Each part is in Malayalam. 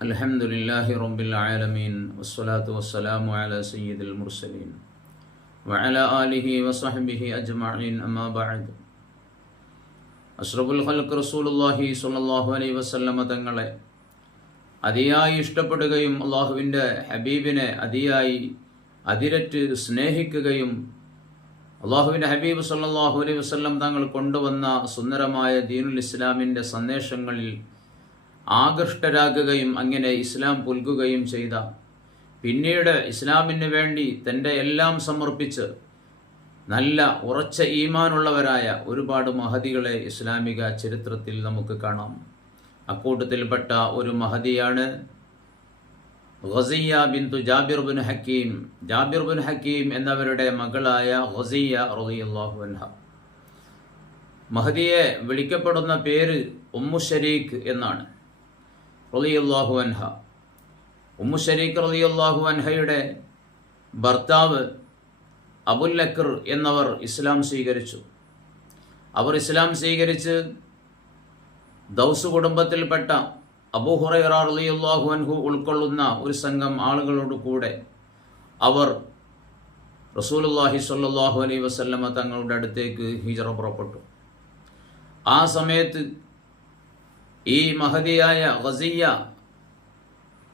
الحمد لله رب العالمين والصلاة والسلام على سيد المرسلين وعلى آله وصحبه أجمعين أما بعد അഷ്റഫുൽ ഖൽക്ക് റസൂലുള്ളാഹി സ്വല്ലല്ലാഹു അലൈഹി വസല്ലമ തങ്ങളെ അതിയായി ഇഷ്ടപ്പെടുകയും അള്ളാഹുവിൻ്റെ ഹബീബിനെ അതിയായി അതിരറ്റ് സ്നേഹിക്കുകയും അള്ളാഹുവിൻ്റെ ഹബീബ് സല്ലല്ലാഹു അലൈഹി വസല്ലം തങ്ങൾ കൊണ്ടുവന്ന സുന്ദരമായ ദീനുൽ ഇസ്ലാമിൻ്റെ സന്ദേശങ്ങളിൽ ആകൃഷ്ടരാകുകയും അങ്ങനെ ഇസ്ലാം പുൽകുകയും ചെയ്ത. പിന്നീട് ഇസ്ലാമിന് വേണ്ടി തന്റെ എല്ലാം സമർപ്പിച്ച് നല്ല ഉറച്ച ഈമാനുള്ളവരായ ഒരുപാട് മഹതികളെ ഇസ്ലാമിക ചരിത്രത്തിൽ നമുക്ക് കാണാം. അക്കൂട്ടത്തിൽപ്പെട്ട ഒരു മഹതിയാണ് ഖസിയ ബിന്ദു ജാബിർ ബിൻ ഹക്കീം. ജാബിർ ബിൻ ഹക്കീം എന്നവരുടെ മകളായ ഖസിയ റളിയല്ലാഹു അൻഹ. മഹദിയെ വിളിക്കപ്പെടുന്ന പേര് ഉമ്മു ഷരീഖ് എന്നാണ്. റളിയല്ലാഹു അൻഹ. ഉമ്മു ഷരീഖ് റളിയല്ലാഹു അൻഹയുടെ ഭർത്താവ് അബുൽ ലക്കർ എന്നവർ ഇസ്ലാം സ്വീകരിച്ചു. അവർ ഇസ്ലാം സ്വീകരിച്ച് ദൗസ് കുടുംബത്തിൽപ്പെട്ട അബുഹുറൈറ റളിയല്ലാഹു അൻഹു ഉൾക്കൊള്ളുന്ന ഒരു സംഘം ആളുകളോട് കൂടെ അവർ റസൂലുള്ളാഹി സ്വല്ലല്ലാഹു അലൈ വസല്ലമ തങ്ങളുടെ അടുത്തേക്ക് ഹിജറ പുറപ്പെട്ടു. ആ സമയത്ത് ഈ മഹതിയായ ഖസിയ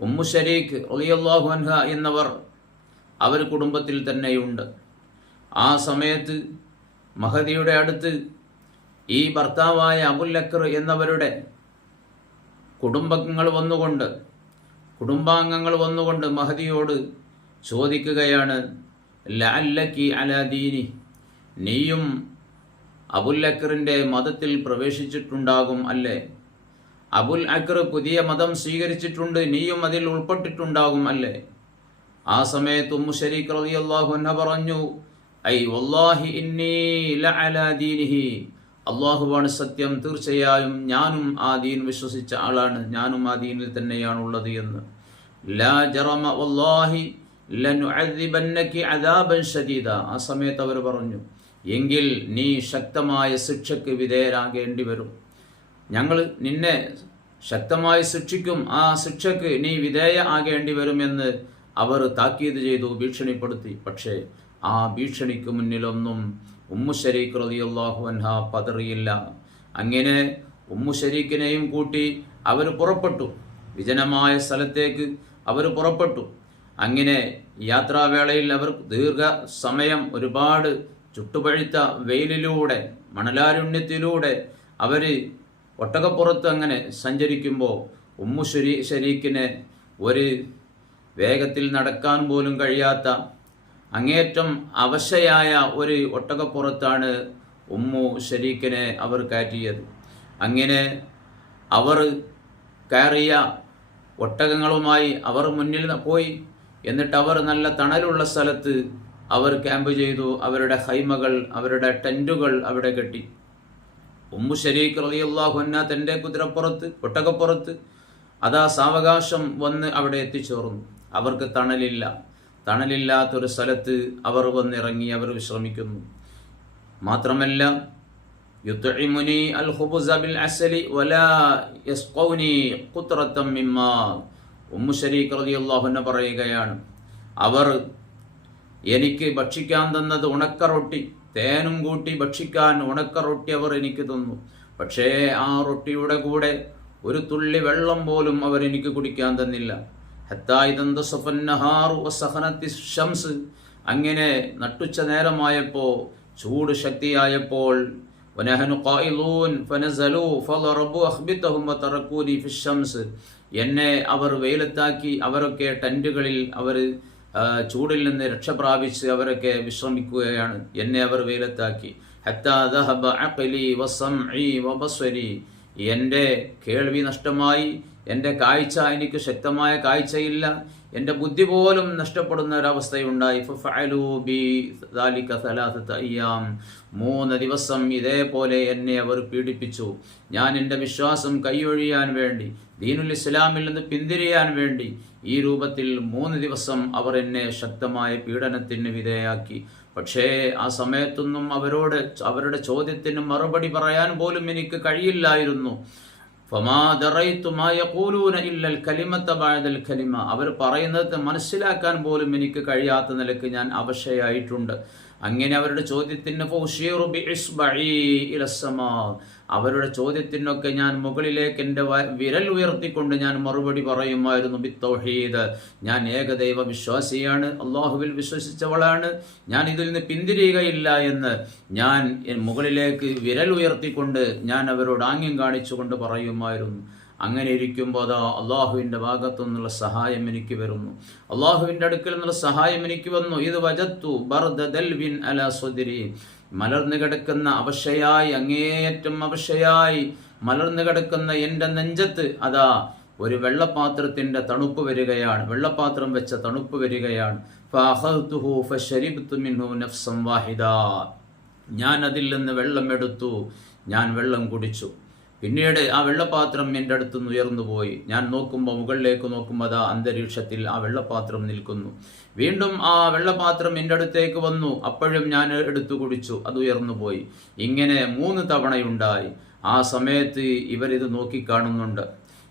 ഉമ്മു ഷരീഖ് റളിയല്ലാഹു അൻഹ എന്നവർ അവർ കുടുംബത്തിൽ തന്നെയുണ്ട്. ആ സമയത്ത് മഹദിയുടെ അടുത്ത് ഈ ഭർത്താവായ അബുൽ അക്ർ എന്നവരുടെ കുടുംബങ്ങൾ വന്നുകൊണ്ട് കുടുംബാംഗങ്ങൾ വന്നുകൊണ്ട് മഹദിയോട് ചോദിക്കുകയാണ് ലഅല്ലക്കി അലാദീനി നീയും അബുല്ലക്കറിന്റെ മതത്തിൽ പ്രവേശിച്ചിട്ടുണ്ടാകും അല്ലേ? അബുൽ അക്ർ പുതിയ മതം സ്വീകരിച്ചിട്ടുണ്ട് നീയും അതിൽ ഉൾപ്പെട്ടിട്ടുണ്ടാകും അല്ലേ? ആ സമയത്ത് ഉമ്മു ഷരീഖ് റളിയല്ലാഹു അൻഹ പറഞ്ഞു ഐ വല്ലാഹി ഇന്നി അള്ളാഹുവാണ് സത്യം തീർച്ചയായും ഞാനും ആ ദീൻ വിശ്വസിച്ച ആളാണ് ഞാനും ആ ദീനിൽ തന്നെയാണ് ഉള്ളത് എന്ന്. ലാ ജറമ വല്ലാഹി ലനുഅദ്ദിബന്നകി അദാബൻ ആ സമയത്ത് അവർ പറഞ്ഞു എങ്കിൽ നീ ശക്തമായ ശിക്ഷയ്ക്ക് വിധേയരാകേണ്ടി വരും ഞങ്ങൾ നിന്നെ ശക്തമായി ശിക്ഷിക്കും. ആ ശിക്ഷയ്ക്ക് നീ വിധേയ ആകേണ്ടി വരുമെന്ന് അവർ താക്കീത് ചെയ്തു ഭീഷണിപ്പെടുത്തി. പക്ഷേ ആ ഭീഷണിക്ക് മുന്നിലൊന്നും ഉമ്മു ഷരീഖ് റളിയല്ലാഹു അൻഹ പതറിയില്ല. അങ്ങനെ ഉമ്മു ഷരീഖിനെയും കൂട്ടി അവർ പുറപ്പെട്ടു. വിജനമായ സ്ഥലത്തേക്ക് അവർ പുറപ്പെട്ടു. അങ്ങനെ യാത്രാവേളയിൽ അവർ ദീർഘ സമയം ഒരുപാട് ചുട്ടുപഴുത്ത വെയിലിലൂടെ മണലാരുണ്യത്തിലൂടെ അവർ ഒട്ടകപ്പുറത്ത് അങ്ങനെ സഞ്ചരിക്കുമ്പോൾ ഉമ്മു ശരീ ഷരീഖിന് ഒരു വേഗത്തിൽ നടക്കാൻ പോലും കഴിയാത്ത അങ്ങേറ്റം അവശയായ ഒരു ഒട്ടകപ്പുറത്താണ് ഉമ്മു ശരീഖിനെ അവർ കയറ്റിയത്. അങ്ങനെ അവർ കയറിയ ഒട്ടകങ്ങളുമായി അവർ മുന്നിൽ പോയി. എന്നിട്ട് അവർ നല്ല തണലുള്ള സ്ഥലത്ത് അവർ ക്യാമ്പ് ചെയ്തു. അവരുടെ ഹൈമകൾ അവരുടെ ടെന്റുകൾ അവിടെ കെട്ടി. ഉമ്മു ഷരീഖ് അന്ന തന്റെ കുതിരപ്പുറത്ത് ഒട്ടകപ്പുറത്ത് അതാ സാവകാശം വന്ന് അവിടെ എത്തിച്ചേർന്നു. അവർക്ക് തണലില്ല. തണലില്ലാത്തൊരു സ്ഥലത്ത് അവർ വന്നിറങ്ങി അവർ വിശ്രമിക്കുന്നു. മാത്രമല്ല യുത്ഇമുനി അൽ ഖുബുസ ബിൽ അസലി വലാ ഉമ്മു ഷരീഖ് റളിയല്ലാഹു പറയുകയാണ് അവർ എനിക്ക് ഭക്ഷിക്കാൻ തന്നത് ഉണക്ക റൊട്ടി തേനും കൂട്ടി ഭക്ഷിക്കാൻ ഉണക്ക റൊട്ടി അവർ എനിക്ക് തന്നു. പക്ഷേ ആ റൊട്ടിയുടെ കൂടെ ഒരു തുള്ളി വെള്ളം പോലും അവർ എനിക്ക് കുടിക്കാൻ തന്നില്ല. ഷംസ് അങ്ങനെ നട്ടുച്ച നേരമായപ്പോൾ ചൂട് ശക്തിയായപ്പോൾ എന്നെ അവർ വെയിലത്താക്കി അവരൊക്കെ ടെന്റുകളിൽ അവർ ചൂടിൽ നിന്ന് രക്ഷ പ്രാപിച്ച് അവരൊക്കെ വിശ്രമിക്കുകയാണ്. എന്നെ അവർ വെയിലത്താക്കി. എന്റെ കേൾവി നഷ്ടമായി. എന്റെ കാഴ്ച എനിക്ക് ശക്തമായ കാഴ്ചയില്ല. എന്റെ ബുദ്ധി പോലും നഷ്ടപ്പെടുന്ന ഒരവസ്ഥയുണ്ടായി. മൂന്ന് ദിവസം ഇതേപോലെ എന്നെ അവർ പീഡിപ്പിച്ചു. ഞാൻ എന്റെ വിശ്വാസം കൈയൊഴിയാൻ വേണ്ടി ദീനുൽ ഇസ്ലാമിൽ നിന്ന് പിന്തിരിയാൻ വേണ്ടി ഈ രൂപത്തിൽ മൂന്ന് ദിവസം അവർ എന്നെ ശക്തമായ പീഡനത്തിന് വിധേയാക്കി. പക്ഷേ ആ സമയത്തൊന്നും അവരോട് അവരുടെ ചോദ്യത്തിന് മറുപടി പറയാൻ പോലും എനിക്ക് കഴിയില്ലായിരുന്നു. അവർ പറയുന്നത് മനസ്സിലാക്കാൻ പോലും എനിക്ക് കഴിയാത്ത നിലയ്ക്ക് ഞാൻ അവശയായിട്ടുണ്ട്. അങ്ങനെ അവരുടെ ചോദ്യത്തിന് അവരുടെ ചോദ്യത്തിനൊക്കെ ഞാൻ മുകളിലേക്ക് എന്റെ വിരൽ ഉയർത്തിക്കൊണ്ട് ഞാൻ മറുപടി പറയുമായിരുന്നു ബിത്തൗഹീദ്. ഞാൻ ഏകദൈവ വിശ്വാസിയാണ് അള്ളാഹുവിൽ വിശ്വസിച്ചവളാണ്. ഞാൻ ഇതിൽ നിന്ന് പിന്തിരിയുകയില്ല എന്ന് ഞാൻ മുകളിലേക്ക് വിരൽ ഉയർത്തിക്കൊണ്ട് ഞാൻ അവരോട് ആംഗ്യം കാണിച്ചുകൊണ്ട് പറയുമായിരുന്നു. അങ്ങനെ ഇരിക്കുമ്പോൾ അതാ അള്ളാഹുവിന്റെ ഭാഗത്തു നിന്നുള്ള സഹായം എനിക്ക് വരുന്നു. അള്ളാഹുവിന്റെ അടുക്കൽ നിന്നുള്ള സഹായം എനിക്ക് വന്നു. ഇത് വജത്തു ബർദിൻ അല സുദിരി. മലർന്നു കിടക്കുന്ന അവശയായി അങ്ങേയറ്റം അവശയായി മലർന്നു കിടക്കുന്ന എന്റെ നെഞ്ചത്ത് അതാ ഒരു വെള്ളപാത്രത്തിന്റെ തണുപ്പ് വരികയാണ്. വെള്ളപാത്രം വെച്ച തണുപ്പ് വരികയാണ്. ഞാൻ അതിൽ നിന്ന് വെള്ളം എടുത്തു. ഞാൻ വെള്ളം കുടിച്ചു. പിന്നീട് ആ വെള്ളപാത്രം എന്റെ അടുത്ത് നിന്ന് ഉയർന്നു പോയി. ഞാൻ നോക്കുമ്പോൾ മുകളിലേക്ക് നോക്കുമ്പോൾ അതാ അന്തരീക്ഷത്തിൽ ആ വെള്ളപാത്രം നിൽക്കുന്നു. വീണ്ടും ആ വെള്ളപാത്രം എന്റെ അടുത്തേക്ക് വന്നു. അപ്പോഴും ഞാൻ എടുത്തു കുടിച്ചു. അത് ഉയർന്നുപോയി ഇങ്ങനെ മൂന്ന് തവണയുണ്ടായി. ആ സമയത്ത് ഇവരിത് നോക്കിക്കാണുന്നുണ്ട്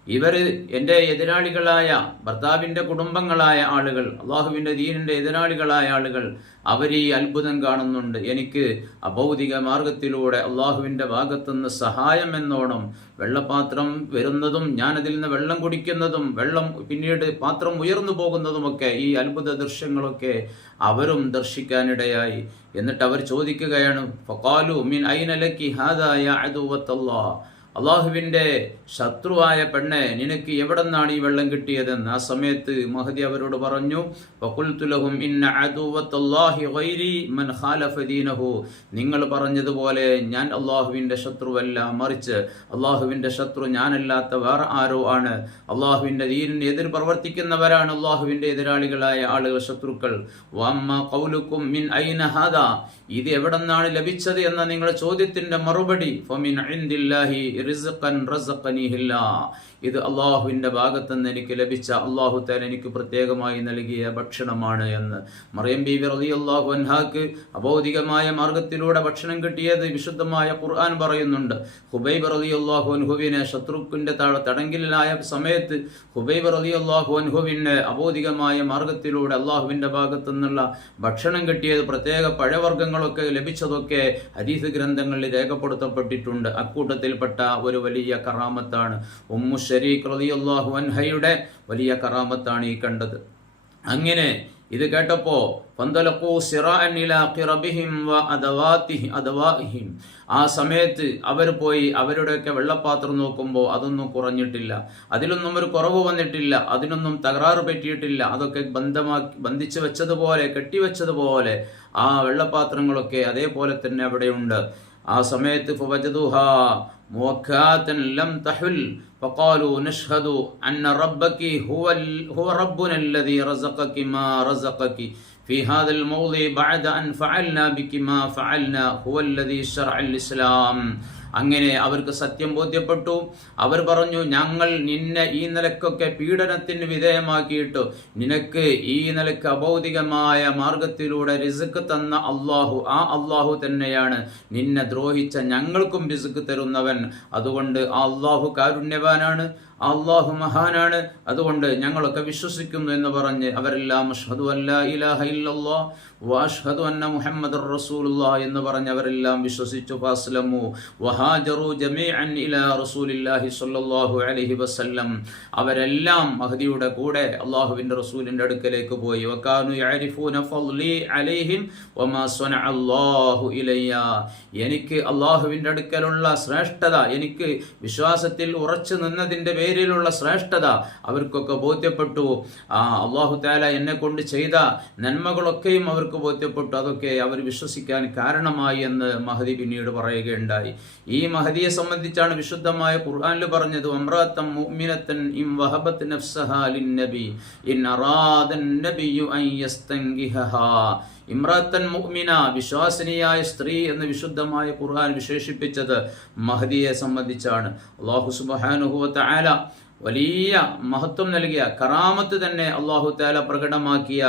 ഇവർ എന്റെ എതിരാളികളായ ഭർത്താവിന്റെ കുടുംബങ്ങളായ ആളുകൾ അള്ളാഹുവിന്റെ ദീനിന്റെ എതിരാളികളായ ആളുകൾ അവർ ഈ അത്ഭുതം കാണുന്നുണ്ട്. എനിക്ക് അഭൗതിക മാർഗത്തിലൂടെ അള്ളാഹുവിന്റെ ഭാഗത്തുനിന്ന് സഹായം എന്നോണം വെള്ളപാത്രം വരുന്നതും ഞാനതിൽ നിന്ന് വെള്ളം കുടിക്കുന്നതും വെള്ളം പിന്നീട് പാത്രം ഉയർന്നു പോകുന്നതുമൊക്കെ ഈ അത്ഭുത ദൃശ്യങ്ങളൊക്കെ അവരും ദർശിക്കാനിടയായി. എന്നിട്ട് അവർ ചോദിക്കുകയാണ് ഫക്കാലു മിൻ ഐനലക്കി ഹാദായ അദുവത്തല്ലാ? അള്ളാഹുവിന്റെ ശത്രുവായ പെണ്ണെ നിനക്ക് എവിടെ നിന്നാണ് ഈ വെള്ളം കിട്ടിയതെന്ന്? ആ സമയത്ത് മഹദി അവരോട് പറഞ്ഞു ദീനഹു. നിങ്ങൾ പറഞ്ഞതുപോലെ ഞാൻ അള്ളാഹുവിന്റെ ശത്രുവല്ല മറിച്ച് അള്ളാഹുവിന്റെ ശത്രു ഞാനല്ലാത്ത വേറെ ആരോ ആണ്. അള്ളാഹുവിന്റെ ദീനിന് എതിർ പ്രവർത്തിക്കുന്നവരാണ് അള്ളാഹുവിന്റെ എതിരാളികളായ ആളുകൾ ശത്രുക്കൾ. വമ്മ ഖൗലുക്കും മിൻ ഐന ഹാദാ. ഇത് എവിടെ നിന്നാണ് ലഭിച്ചത് എന്ന നിങ്ങളുടെ ചോദ്യത്തിന്റെ മറുപടി. ഫമിൻ رزقا رزقنيه الله. ഇത് അള്ളാഹുവിന്റെ ഭാഗത്ത് നിന്ന് എനിക്ക് ലഭിച്ച അള്ളാഹു താൻ എനിക്ക് പ്രത്യേകമായി നൽകിയ ഭക്ഷണമാണ് എന്ന്. മറിയം ബി റലി അള്ളാഹു അൻഹാക്ക് അഭൗതികമായ മാർഗത്തിലൂടെ ഭക്ഷണം കിട്ടിയത് വിശുദ്ധമായ ഖുർആൻ പറയുന്നുണ്ട്. ഹുബൈബ് റലി അള്ളാഹു അൻഹുവിനെ ശത്രുക്കിന്റെ താഴെ തടങ്കലിലായ സമയത്ത് ഹുബൈബ് റലി അള്ളാഹു അൻഹുവിന്റെ അഭൗതികമായ മാർഗത്തിലൂടെ അള്ളാഹുവിന്റെ ഭാഗത്തു നിന്നുള്ള ഭക്ഷണം കിട്ടിയത് പ്രത്യേക പഴവർഗങ്ങളൊക്കെ ലഭിച്ചതൊക്കെ ഹദീസ് ഗ്രന്ഥങ്ങളിൽ രേഖപ്പെടുത്തപ്പെട്ടിട്ടുണ്ട്. അക്കൂട്ടത്തിൽപ്പെട്ട ഒരു വലിയ കറാമത്താണ്. ഉമ്മു ഷരീഖ് റളിയല്ലാഹു അൻഹയുടെ വലിയ കറാമത്താണ് ഈ കണ്ടത്. അങ്ങനെ ഇത് കേട്ടപ്പോ ആ സമയത്ത് അവർ പോയി അവരുടെയൊക്കെ വെള്ളപ്പാത്രം നോക്കുമ്പോൾ അതൊന്നും കുറഞ്ഞിട്ടില്ല. അതിലൊന്നും ഒരു കുറവ് വന്നിട്ടില്ല. അതിനൊന്നും തകരാറ് പറ്റിയിട്ടില്ല. അതൊക്കെ ബന്ധമാക്കി ബന്ധിച്ചു വെച്ചതുപോലെ കെട്ടിവെച്ചതുപോലെ ആ വെള്ളപ്പാത്രങ്ങളൊക്കെ അതേപോലെ തന്നെ അവിടെയുണ്ട്. ആ സമയത്ത് ഫവജദുഹാ موكاتا لم تحل. فقالوا نشهد أن ربك هو ال- هو ربنا الذي رزقك ما رزقك. في هذا الموضع بعد أن فعلنا بك ما فعلنا. هو الذي شرع الإسلام. അങ്ങനെ അവർക്ക് സത്യം ബോധ്യപ്പെട്ടു. അവർ പറഞ്ഞു ഞങ്ങൾ നിന്നെ ഈ നിലക്കൊക്കെ പീഡനത്തിന് വിധേയമാക്കിയിട്ടു. നിനക്ക് ഈ നിലയ്ക്ക് അഭൗതികമായ മാർഗത്തിലൂടെ റിസുക്ക് തന്ന അള്ളാഹു ആ അള്ളാഹു തന്നെയാണ്. നിന്നെ ദ്രോഹിച്ച ഞങ്ങൾക്കും റിസുക്ക് തരുന്നവൻ. അതുകൊണ്ട് ആ അള്ളാഹു കാരുണ്യവാനാണ്. അള്ളാഹു മഹാനാണ്. അതുകൊണ്ട് ഞങ്ങളൊക്കെ വിശ്വസിക്കുന്നു എന്ന് പറഞ്ഞ് അവരെല്ലാം അഷ്ഹദു അല്ലാ ഇലാഹ ഇല്ലല്ലാ വാഷ്ഹദു അന്ന മുഹമ്മദ് റസൂലുള്ളാ എന്ന് പറഞ്ഞ് അവരെല്ലാം വിശ്വസിച്ചു. ഫാസ്ലമു വഹാജറു ജമീഅൻ ഇലാ റസൂലില്ലാഹി സ്വല്ലല്ലാഹു അലൈഹി വസല്ലം. അവരെല്ലാം മഹദിയുടെ കൂടെ അള്ളാഹുവിന്റെ റസൂലിന്റെ അടുക്കലേക്ക് പോയി. വക്കാനു യഅരിഫൂന ഫളി അലൈഹിം വമാ സന അല്ലാഹു ഇലയ്യ. എനിക്ക് അള്ളാഹുവിന്റെ അടുക്കലുള്ള ശ്രേഷ്ഠത എനിക്ക് വിശ്വാസത്തിൽ ഉറച്ചു നിന്നതിന്റെ പേരിലുള്ള ശ്രേഷ്ഠത അവർക്കൊക്കെ ബോധ്യപ്പെട്ടു. ആ അള്ളാഹു താല എന്നെ കൊണ്ട് ചെയ്ത നന്മകളൊക്കെയും അവർക്ക് ബോധ്യപ്പെട്ടു. അതൊക്കെ അവർ വിശ്വസിക്കാൻ കാരണമായി എന്ന് മഹദി പിന്നീട് പറയുകയുണ്ടായി. ഈ മഹദിയെ സംബന്ധിച്ചാണ് വിശുദ്ധമായ ഖുർആാനിൽ പറഞ്ഞത് അമ്രാത്തം മുഅ്മിനത്തൻ വഹബത്ത് നഫ്സഹാ നബിയു അൻ ഇമ്രാത്തൻ മുഅ്മിന വിശ്വാസിനിയായ സ്ത്രീ എന്ന് വിശുദ്ധമായ ഖുർആൻ വിശേഷിപ്പിച്ചത് മഹദിയെ സംബന്ധിച്ചാണ്. അള്ളാഹു സുബ്ഹാനഹു വ തആല വലിയ മഹത്വം നൽകിയ കറാമത്ത് തന്നെ അള്ളാഹു താല പ്രകടമാക്കിയ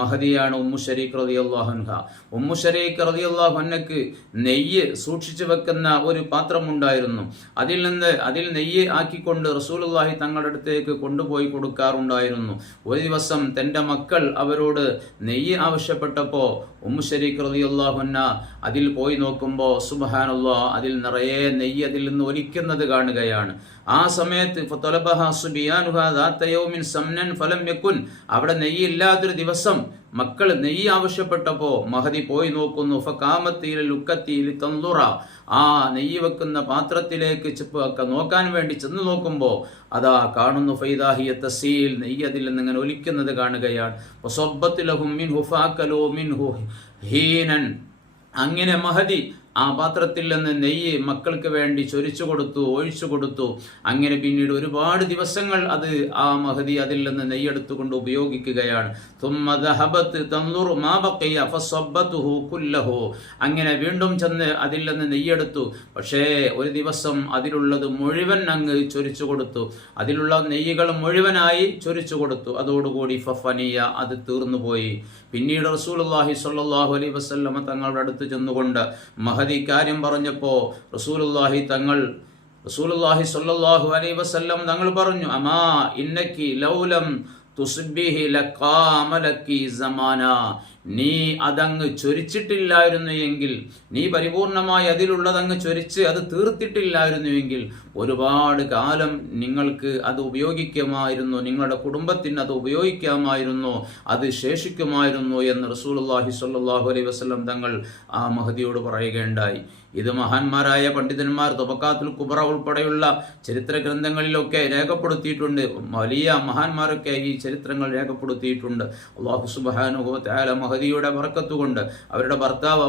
മഹതിയാണ് ഉമ്മു ഷരീഖ് റതി അള്ളാഹുൻഹ ഉമ്മു ഷരീഖ് റതി അള്ളാഹുനക്ക് നെയ്യ് സൂക്ഷിച്ചു വെക്കുന്ന ഒരു പാത്രമുണ്ടായിരുന്നു. അതിൽ നിന്ന് അതിൽ നെയ്യ് ആക്കിക്കൊണ്ട് റസൂലുള്ളാഹി തങ്ങളുടെ അടുത്തേക്ക് കൊണ്ടുപോയി കൊടുക്കാറുണ്ടായിരുന്നു. ഒരു ദിവസം തന്റെ മക്കൾ അവരോട് നെയ്യ് ആവശ്യപ്പെട്ടപ്പോൾ ഉമ്മു ഷരീഖ് റതി അള്ളാഹുന്ന അതിൽ പോയി നോക്കുമ്പോൾ സുബഹാനുള്ള അതിൽ നിറയെ നെയ്യ് അതിൽ നിന്ന് ഒലിക്കുന്നത് കാണുകയാണ്. ആ സമയത്ത് ഫലം അവിടെ നെയ്യില്ലാത്തൊരു ദിവസം മക്കൾ നെയ്യ് ആവശ്യപ്പെട്ടപ്പോ മഹതി പോയി നോക്കുന്നു. തന്തുറ ആ നെയ്യ് വെക്കുന്ന പാത്രത്തിലേക്ക് നോക്കാൻ വേണ്ടി ചെന്ന് നോക്കുമ്പോൾ അതാ കാണുന്നു ഫൈദാഹിയ തസീൽ. നെയ്യ് അതിൽ നിന്ന് ഇങ്ങനെ ഒലിക്കുന്നത് കാണുകയാണ്. ഹീനൻ. അങ്ങനെ മഹതി ആ പാത്രത്തിൽ നിന്ന് നെയ്യ് മക്കൾക്ക് വേണ്ടി ചൊരിച്ചു കൊടുത്തു ഒഴിച്ചു കൊടുത്തു. അങ്ങനെ പിന്നീട് ഒരുപാട് ദിവസങ്ങൾ അത് ആ മഹതി അതിൽ നിന്ന് നെയ്യെടുത്തുകൊണ്ട് ഉപയോഗിക്കുകയാണ്. അങ്ങനെ വീണ്ടും ചെന്ന് അതിൽ നിന്ന് നെയ്യെടുത്തു പക്ഷേ ഒരു ദിവസം അതിലുള്ളത് മുഴുവൻ അങ്ങ് ചൊരിച്ചു കൊടുത്തു. അതിലുള്ള നെയ്യുകൾ മുഴുവനായി ചൊരിച്ചു കൊടുത്തു. അതോടുകൂടി ഫഫനിയ അത് തീർന്നുപോയി. പിന്നീട് റസൂലുള്ളാഹി സ്വല്ലല്ലാഹു അലൈ വസല്ലമ തങ്ങളുടെ അടുത്ത് ചെന്നുകൊണ്ട് മഹദി കാര്യം പറഞ്ഞപ്പോൾ റസൂലുള്ളാഹി തങ്ങൾ റസൂലുള്ളാഹി സ്വല്ലല്ലാഹു അലൈ വസല്ലം തങ്ങൾ പറഞ്ഞു അമാ ഇന്നക്കി ലൗലം തുസ്ബിഹി ലക്കാമലക്കി ലക്കി സമാന. നീ അതങ്ങ് ചൊരിച്ചിട്ടില്ലായിരുന്നു എങ്കിൽ നീ പരിപൂർണമായി അതിലുള്ളതങ്ങ് ചൊരിച്ച് അത് തീർത്തിട്ടില്ലായിരുന്നു എങ്കിൽ ഒരുപാട് കാലം നിങ്ങൾക്ക് അത് ഉപയോഗിക്കുമായിരുന്നു നിങ്ങളുടെ കുടുംബത്തിന് അത് ഉപയോഗിക്കാമായിരുന്നു അത് ശേഷിക്കുമായിരുന്നു എന്ന് റസൂലുള്ളാഹി സ്വല്ലല്ലാഹു അലൈഹി വസ്ലം തങ്ങൾ ആ മഹതിയോട് പറയുകയുണ്ടായി. ഇത് മഹാന്മാരായ പണ്ഡിതന്മാർ തുബക്കാത്തുൽ കുബറ ഉൾപ്പെടെയുള്ള ചരിത്ര ഗ്രന്ഥങ്ങളിലൊക്കെ രേഖപ്പെടുത്തിയിട്ടുണ്ട്. വലിയ മഹാന്മാരൊക്കെ ഈ ചരിത്രങ്ങൾ രേഖപ്പെടുത്തിയിട്ടുണ്ട്. അള്ളാഹു സുബാനുഹോ താല മഹദിയുടെ ബർക്കത്തുകൊണ്ട് അവരുടെ ഭർത്താവ്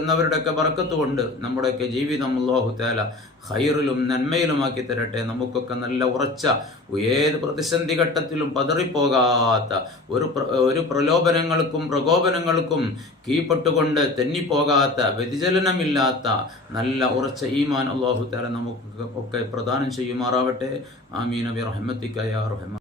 എന്നവരുടെയൊക്കെ ബർക്കത്തുകൊണ്ട് നമ്മുടെയൊക്കെ ജീവിതം അള്ളാഹു താല ഹൈറിലും നന്മയിലുമാക്കി തരട്ടെ. നമുക്കൊക്കെ നല്ല ഉറച്ച ഏത് പ്രതിസന്ധി ഘട്ടത്തിലും പതറിപ്പോകാത്ത ഒരു ഒരു പ്രലോഭനങ്ങൾക്കും പ്രകോപനങ്ങൾക്കും കീപ്പെട്ടുകൊണ്ട് തെന്നിപ്പോകാത്ത വ്യതിചലനമില്ലാത്ത നല്ല ഉറച്ച ഈമാൻ അള്ളാഹു താല നമുക്ക് ഒക്കെ പ്രദാനം ചെയ്യുമാറാവട്ടെ. ആമീൻ. അബി റഹ്മത്തിക്കായ റഹ്മ